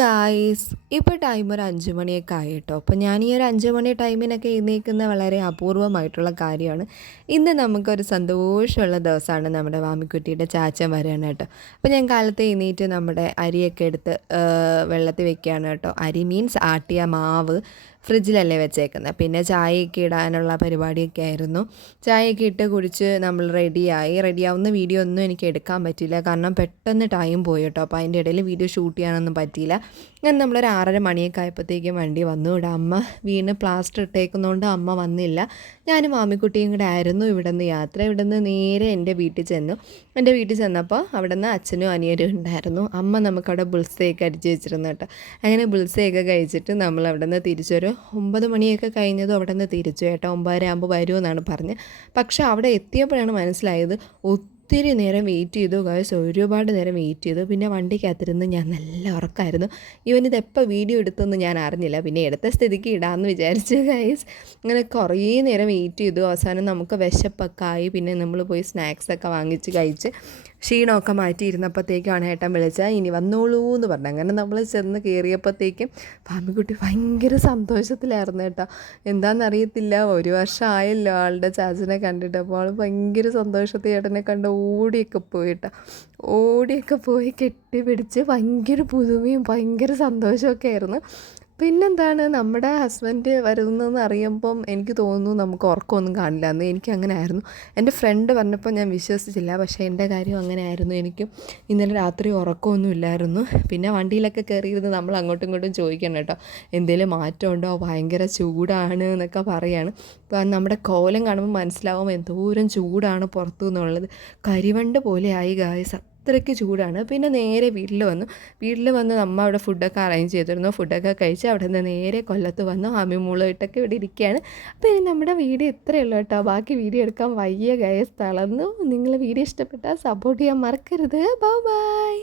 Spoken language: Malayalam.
ഗായ്സ് ഇപ്പോൾ ടൈം ഒരു 5 മണിയൊക്കെ ആയി കേട്ടോ. അപ്പോൾ ഞാൻ ഈ ഒരു 5 മണി ടൈമിനൊക്കെ എഴുന്നേൽക്കുന്ന വളരെ അപൂർവമായിട്ടുള്ള കാര്യമാണ്. ഇന്ന് നമുക്കൊരു സന്തോഷമുള്ള ദിവസമാണ്. നമ്മുടെ വാമിക്കുട്ടിയുടെ ചാച്ചൻ വരികയാണ് കേട്ടോ. അപ്പോൾ ഞാൻ കാലത്ത് എഴുന്നേറ്റ് നമ്മുടെ അരിയൊക്കെ എടുത്ത് വെള്ളത്തിൽ വെക്കുകയാണ് കേട്ടോ. അരി മീൻസ് ആട്ടിയ മാവ് ഫ്രിഡ്ജിലല്ലേ വെച്ചേക്കുന്നത്. പിന്നെ ചായയൊക്കെ ഇടാനുള്ള പരിപാടിയൊക്കെ ആയിരുന്നു. ചായയൊക്കെ ഇട്ട് കുടിച്ച് നമ്മൾ റെഡിയാവുന്ന വീഡിയോ ഒന്നും എനിക്ക് എടുക്കാൻ പറ്റില്ല, കാരണം പെട്ടെന്ന് ടൈം പോയി കേട്ടോ. അപ്പോൾ അതിൻ്റെ ഇടയിൽ വീഡിയോ ഷൂട്ട് ചെയ്യാനൊന്നും പറ്റിയില്ല. അങ്ങനെ നമ്മളൊരു 6:30 മണിയൊക്കെ ആയപ്പോഴത്തേക്കും വണ്ടി വന്നു. ഇവിടെ അമ്മ വീണ് പ്ലാസ്റ്റർ ഇട്ടേക്കുന്നതുകൊണ്ട് അമ്മ വന്നില്ല. ഞാനും മാമിക്കുട്ടിയും കൂടെ ആയിരുന്നു ഇവിടെ നിന്ന് യാത്ര. ഇവിടെ നിന്ന് നേരെ എൻ്റെ വീട്ടിൽ ചെന്നു. എൻ്റെ വീട്ടിൽ ചെന്നപ്പോൾ അവിടെ നിന്ന് അച്ഛനും അനിയരും ഉണ്ടായിരുന്നു. അമ്മ നമുക്കവിടെ ബുൾസയൊക്കെ അടിച്ച് വെച്ചിരുന്നു കേട്ടോ. അങ്ങനെ ബുൾസയൊക്കെ കഴിച്ചിട്ട് നമ്മൾ അവിടെ നിന്ന് തിരിച്ചൊരു 9 മണിയൊക്കെ കഴിഞ്ഞതും അവിടെ നിന്ന് തിരിച്ചു കേട്ടോ. 9:30 ആകുമ്പോൾ വരുമെന്നാണ് പറഞ്ഞത്. പക്ഷേ അവിടെ എത്തിയപ്പോഴാണ് മനസ്സിലായത് ഒത്തിരി നേരം വെയിറ്റ് ചെയ്തു ഗൈസ്, ഒരുപാട് നേരം വെയിറ്റ് ചെയ്തു. പിന്നെ വണ്ടിക്കകത്തിരുന്ന് ഞാൻ നല്ല ഉറക്കമായിരുന്നു. ഇവനിതെപ്പോൾ വീഡിയോ എടുത്തൊന്നും ഞാൻ അറിഞ്ഞില്ല. പിന്നെ എടുത്ത സ്ഥിതിക്ക് ഇടാമെന്ന് വിചാരിച്ചു ഗൈസ്. അങ്ങനെ കുറേ നേരം വെയിറ്റ് ചെയ്തു. അവസാനം നമുക്ക് വിശപ്പൊക്കെ ആയി. പിന്നെ നമ്മൾ പോയി സ്നാക്സൊക്കെ വാങ്ങിച്ച് കഴിച്ച് ക്ഷീണമൊക്കെ മാറ്റിയിരുന്നപ്പോഴത്തേക്കാണ് ഏട്ടൻ വിളിച്ചാൽ ഇനി വന്നോളൂ എന്ന് പറഞ്ഞു. അങ്ങനെ നമ്മൾ ചെന്ന് കയറിയപ്പോഴത്തേക്കും ഫാമിക്കുട്ടി ഭയങ്കര സന്തോഷത്തിലായിരുന്നു കേട്ടോ. എന്താണെന്നറിയത്തില്ല, 1 വർഷം ആയല്ലോ ആളുടെ ചാച്ചനെ കണ്ടിട്ട്. അപ്പോൾ ആൾ ഭയങ്കര സന്തോഷത്തിൽ ഏട്ടനെ കണ്ട് ഓടിയൊക്കെ പോയി കെട്ടിപ്പിടിച്ച് ഭയങ്കര പുതുമയും ഭയങ്കര സന്തോഷമൊക്കെ ആയിരുന്നു. പിന്നെന്താണ്, നമ്മുടെ ഹസ്ബൻഡ് വരുന്നതെന്ന് അറിയുമ്പം എനിക്ക് തോന്നുന്നു നമുക്ക് ഉറക്കമൊന്നും കാണില്ല എന്ന്. എനിക്ക് അങ്ങനെ ആയിരുന്നു. എൻ്റെ ഫ്രണ്ട് പറഞ്ഞപ്പോൾ ഞാൻ വിശ്വസിച്ചില്ല, പക്ഷേ എൻ്റെ കാര്യം അങ്ങനെ ആയിരുന്നു. എനിക്കും ഇന്നലെ രാത്രി ഉറക്കമൊന്നും ഇല്ലായിരുന്നു. പിന്നെ വണ്ടിയിലൊക്കെ കയറിയിരുന്ന് നമ്മൾ അങ്ങോട്ടും ഇങ്ങോട്ടും ചോദിക്കണം കേട്ടോ, എന്തെങ്കിലും മാറ്റമുണ്ടോ, ഭയങ്കര ചൂടാണ് എന്നൊക്കെ പറയാണ്. ഇപ്പം നമ്മുടെ കോലം കാണുമ്പോൾ മനസ്സിലാവും എന്തോരം ചൂടാണ് പുറത്തു നിന്നുള്ളത്. കരിവണ്ട് പോലെ ആയി ഗായ്സ്, അത്രയ്ക്ക് ചൂടാണ്. പിന്നെ നേരെ വീട്ടിൽ വന്ന് അമ്മ അവിടെ ഫുഡൊക്കെ അറേഞ്ച് ചെയ്തിരുന്നു. ഫുഡൊക്കെ കഴിച്ച് അവിടെ നിന്ന് നേരെ കൊല്ലത്ത് വന്നു. അമ്മിമൂളായിട്ടൊക്കെ ഇവിടെ ഇരിക്കുകയാണ്. അപ്പോൾ ഇനി നമ്മുടെ വീഡിയോ ഇത്രയേ ഉള്ളൂ കേട്ടോ. ബാക്കി വീഡിയോ എടുക്കാൻ വയ്യ ഗൈസ്, തളർന്നു. നിങ്ങൾ വീഡിയോ ഇഷ്ടപ്പെട്ടാൽ സപ്പോർട്ട് ചെയ്യാൻ മറക്കരുത്. Bye bye.